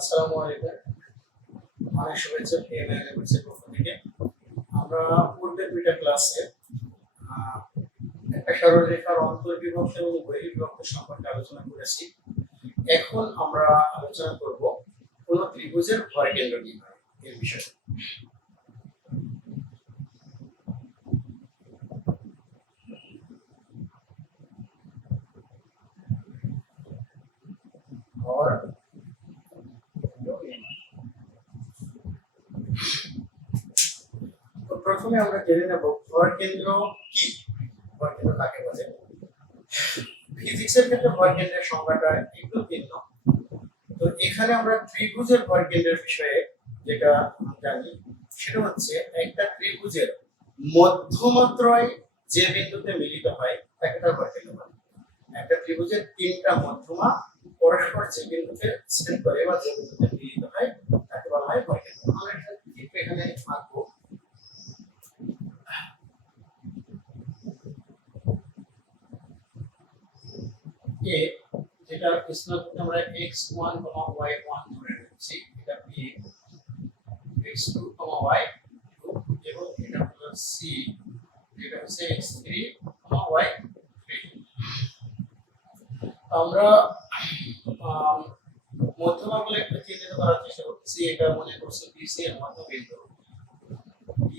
আসসালামু আলাইকুম। অনেক শুভেচ্ছা পিএমএল এর পক্ষ থেকে। আমরা পূর্বের দুইটা ক্লাসে একটা সরলরেখার অন্তর্বিভক্ত এবং বহির্বিভক্ত সম্পর্কে আলোচনা করেছি। এখন আমরা আলোচনা করব কোন ত্রিভুজের ভর কেন্দ্র নির্ণয় এর বিষয়ে। ভর কেন্দ্র নির্ণয় তো প্রথমে আমরা জেনে নেব, ভর কেন্দ্র কি? ভর কেন্দ্র কাকে বলে? ফিজিক্সের ক্ষেত্রে ভর কেন্দ্রের সংজ্ঞাটা একটু ভিন্ন। তো এখানে আমরা ত্রিভুজের ভর কেন্দ্রের বিষয়ে যেটা জানি, সেটা হচ্ছে একটা ত্রিভুজের মধ্যমাত্রায় যে বিন্দুতে মিলিত হয়, তাকে তার ভর কেন্দ্র বলে। একটা ত্রিভুজের তিনটা মধ্যমা পরস্পর যে বিন্দুতে ছেদ করে বা যে বিন্দুতে মিলিত হয়, তাকে বলা হয় ভর কেন্দ্র। আমরা এখানে আঁকবো। এ যেটা স্থানাঙ্ক আমরা x1, y1 ধরে নিচ্ছি এটা b x2, y2 এবং এটা হলো c যেটা হচ্ছে x3, y3 আমরা আম, মধ্যমাগুলো একটু চিহ্নিত করার চেষ্টা করতেছি এটা মনে করছি BC এর মধ্যবিন্দু B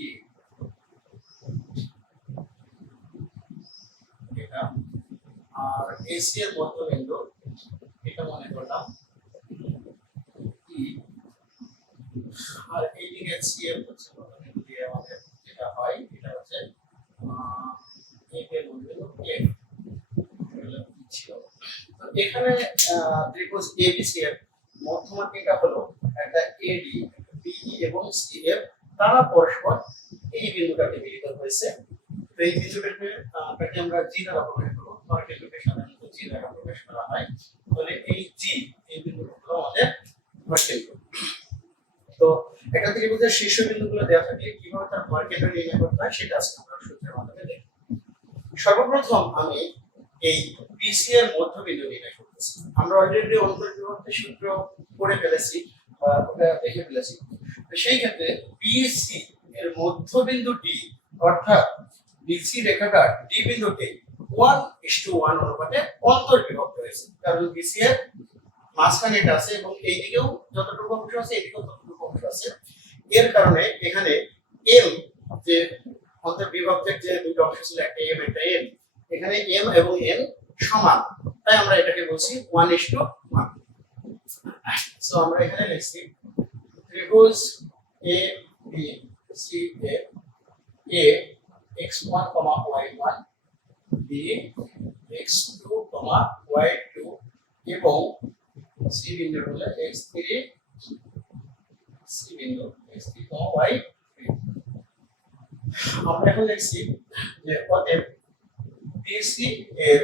এটা আর এসি এর মধ্যবিন্দু এটা মনে করলাম। আর এইদিকে সি এর হচ্ছে যেটা হয়, এটা হচ্ছে এফ এর মধ্যবিন্দু এফ ছিল। তো এখানে ত্রিভুজ এবিসি এর মধ্যমাটিটা হলো একটা এডি বিই এবং সি এর তারা পরস্পর এই বিন্দুটাকে মিলিত হয়েছে। এই বিন্দুটাকে তাকে আমরা জি দ্বারা প্রকাশ করব। বিন্দুকে সাধারণত জি দ্বারা প্রকাশ করা হয়। তাহলে এই জি এই বিন্দুটা হলো আমাদের ভর কেন্দ্র তো একটা ত্রিভুজের শীর্ষ বিন্দুগুলো দেওয়া থাকলে কীভাবে তার কেন্দ্র নির্ণয় করতে হয়, সেটা আজকে আমরা সূত্রের মাধ্যমে দেখব। সর্বপ্রথম আমি এই বিসি এর মধ্যবিন্দু নির্ণয় করতেছি। আমরা অলরেডি অন্তর্বিভক্ত সূত্র পড়ে ফেলেছি ওটা দেখে ফেলেছি। তো সেই ক্ষেত্রে বিসি এর মধ্যবিন্দু ডি অর্থাৎ বিসি রেখাটা ডি বিন্দুতে ওয়ান ইস টু ওয়ান অনুপাতে অন্তর্বিভক্ত হয়েছে। কারণ বিসি এর মাঝখানে এটা আছে এবং এইদিকেও যতটুকু অংশ আছে, এইদিকেও ততটুকু অংশ আছে। এর কারণে এখানে এম যে অন্তর্বিভক্তের যে দুটো অংশ ছিল, একটা এম একটা এম এখানে এম এবং এন সমান। তাই আমরা এটাকে বলছি one is to one so আমরা এখানে লিখছি ত্রিভুজ A B C A A x one comma y one B x two comma y two এবং সি বিন্দু হলো এক্স থ্রি সি বিন্দু x three comma y three আমরা এখন লিখছি যে অতএব বিসি এর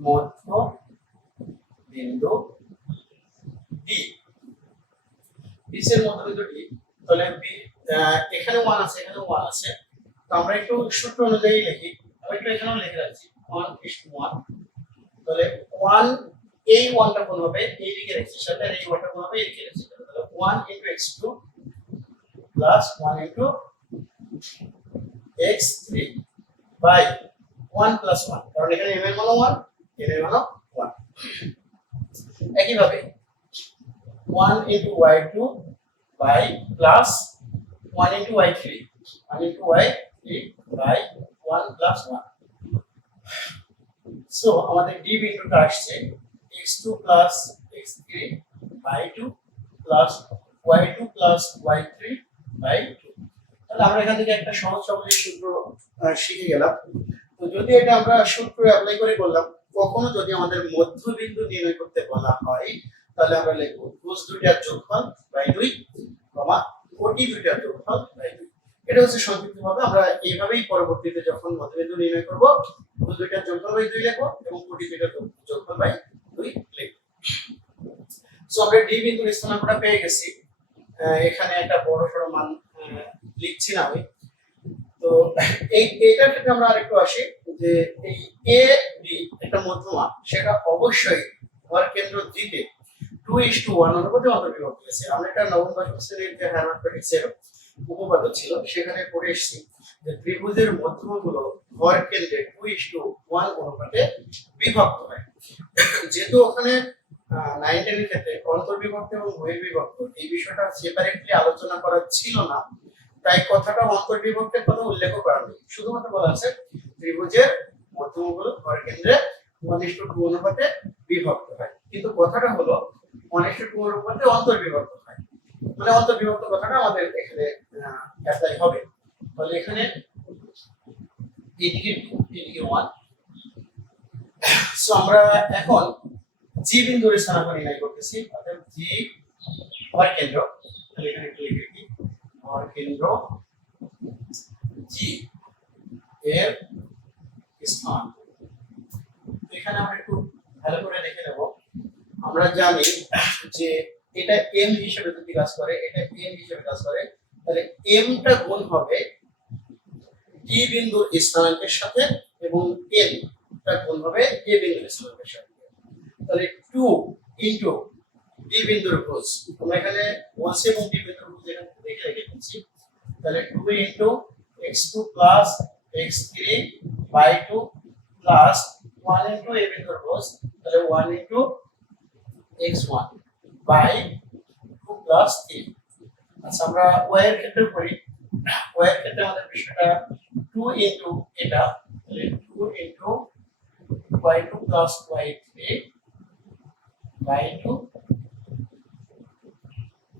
মধ্য বিন্দু ডি বিসি এর মধ্য বিন্দু ডি তাহলে বি এখানে ওয়ান আছে এখানে ওয়ান আছে তো আমরা একটু সূত্র অনুযায়ী লিখি। আমি একটু এখানেও লিখে রাখছি। ওয়ান ইস ওয়ান তাহলে ওয়ান এই ওয়ানটা কোন হবে? এই দিকে রেখেছি, সাথে এই ওয়ানটা কোন হবে? এই দিকে রেখেছি। তাহলে one into x two plus one into x three by one plus one কারণ এখানে এম এর মান ওয়ান এন এর মান ওয়ান একইভাবে one into y two by plus one into y three one into y by one plus one so আমাদের D বিন্দুটা আসছে x two plus x three by two plus y two plus y three by two তাহলে আমরা এখান থেকে একটা সহজ সহজের সূত্র শিখে গেলাম। তো যদি এটা আমরা সূত্র অ্যাপ্লাই করে করলাম, কখনো যদি আমাদের মধ্যবিন্দু নির্ণয় করতে বলা হয়, তাহলে আমরা লিখব কোষ দুইটার যোগফল বাই দুই, কমা কোটি দুইটার যোগফল এটা হচ্ছে সংক্ষিপ্তভাবে। আমরা এইভাবেই পরবর্তীতে যখন মধ্যবিন্দু নির্ণয় করব কোষ দুইটার যোগফল বাই দুই লিখব এবং কোটি দুইটার যোগ- বাই দুই লিখব সো আমরা ডি বিন্দুর স্থান আমরা পেয়ে গেছি। এখানে একটা বড় সড়ো মান লিখছি না আমি। তো, এই এটার ক্ষেত্রে আমরা আরেকটু আসি যে এই এ বি একটা মধ্যমা সেটা অবশ্যই ভর কেন্দ্র দিতে টু ইস টু ওয়ান অনুপাতে অন্তর্বিভক্ত হয়েছে আমরা একটা নবম দশম শ্রেণির যে হ্যারমাথমেটিক্সের উপপাদ্য ছিল, সেখানে পড়ে এসেছি যে ত্রিভুজের মধ্যমগুলো হর কেন্দ্রে টু ইস টু ওয়ান অনুপাতে বিভক্ত হয়। যেহেতু ওখানে নাইন টেনের ক্ষেত্রে অন্তর্বিভক্ত এবং বহির্বিভক্ত, এই বিষয়টা সেপারেটলি আলোচনা করা ছিল না। তাই কথাটা অন্তর্বিভক্তের কথা উল্লেখ করা নেই শুধুমাত্র বলা আছে, ত্রিভুজের মধ্যমগুলো হর কেন্দ্রে ওয়ান ইস টু টু অনুপাতে বিভক্ত হয়। কিন্তু কথাটা হলো ওয়ান ইস টু টু অনুপাতে অন্তর্বিভক্ত হয়। মানে অন্তর্বিভক্ত কথাটা আমাদের এখানে অ্যাপ্লাই হবে। তাহলে এখানে এদিকে টু এদিকে ওয়ান সো আমরা এখন জি বিন্দুর স্থানাঙ্ক নির্ণয় করতেছি। অর্থাৎ জি হর কেন্দ্র। তাহলে এখানে একটু লিখে দিই হর কেন্দ্র জি এর স্থান। এখানে আমরা একটু ভালো করে দেখে নেব। আমরা জানি যে এটা এম হিসেবে যদি কাজ করে, এটা এম হিসেবে কাজ করে। তাহলে এমটা গুণ হবে ডি বিন্দুর স্থানাঙ্কের সাথে এবং এন টা গুণ হবে এ বিন্দুর স্থানাঙ্কের সাথে। তাহলে টু ইন্টু ডি বিন্দুর ভুজ আমরা এখানে বলছি এবং ডি বিন্দুর ভুজ এখানে দেখে রেখে দিচ্ছি তাহলে two into x two plus x three by two plus one into A বিন্দুর ভুজ তাহলে one into x one by two plus three আচ্ছা আমরা ওয়াই এর ক্ষেত্রে করি। ওয়াই ক্ষেত্রে আমাদের বিষয়টা টু ইন্টু এটা two into y two plus y three by two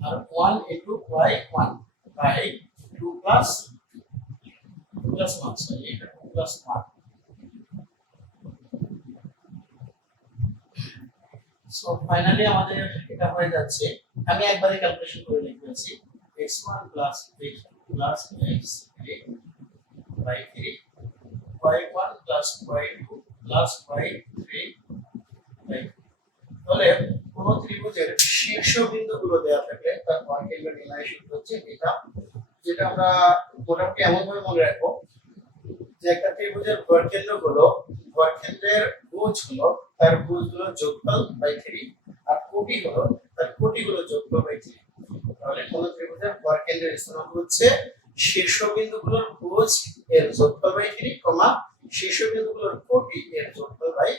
R one into y one by two plus plus one sorry এটা two plus one so finally আমাদের এটা হয়ে যাচ্ছে। আমি একবারে ক্যালকুলেশন করে লিখেছি x1 plus x2 plus x3 by 3 y1 plus y2 plus y3 by তাহলে কোন ত্রিভুজের শীর্ষ বিন্দুগুলো দেওয়া থাকলে তার পয়েন্ট নির্ণয় সূত্র হচ্ছে এটা যেটা আমরা মোটামুটি এমন ভাবে মনে রাখব যে একটা ত্রিভুজের বর্গকেন্দ্র হলো বর্গকেন্দ্রের ভুজ হলো তার ভুজগুলো যোগফল বাই থ্রি আর কোটি হলো, তার কোটিগুলো যোগফল বাই থ্রি তাহলে শীর্ষবিন্দুগুলোর কোটি এর যোগফল বাই